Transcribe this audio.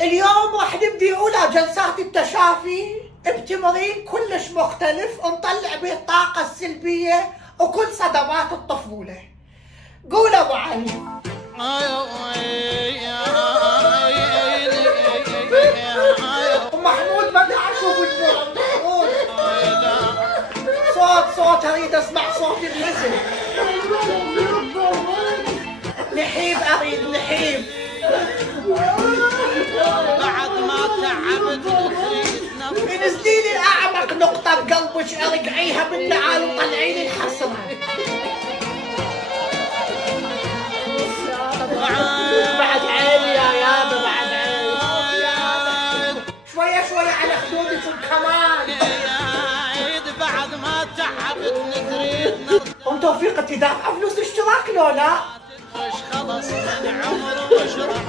اليوم راح نبدي أولى جلسات التشافي بتمرين كلش مختلف نطلع به الطاقة السلبية وكل صدمات الطفولة. قول أبو علي. محمود بدي أشوف الدور. محمود صوت أريد أسمع صوت النسل. نحيب أريد نحيب. بعد ما تعبت تريد انزلي لي اعمق نقطة بقلبك ارجعيها بالتعال وطلعي لي الحسرة. بعد عيني يا يابا بعد عيني. شوية شوية على خدودكم كمان. بعد ما تعبت تريد ام توفيق انت دافعة فلوس اشتراك لو لا؟ خلص من عمر وشرح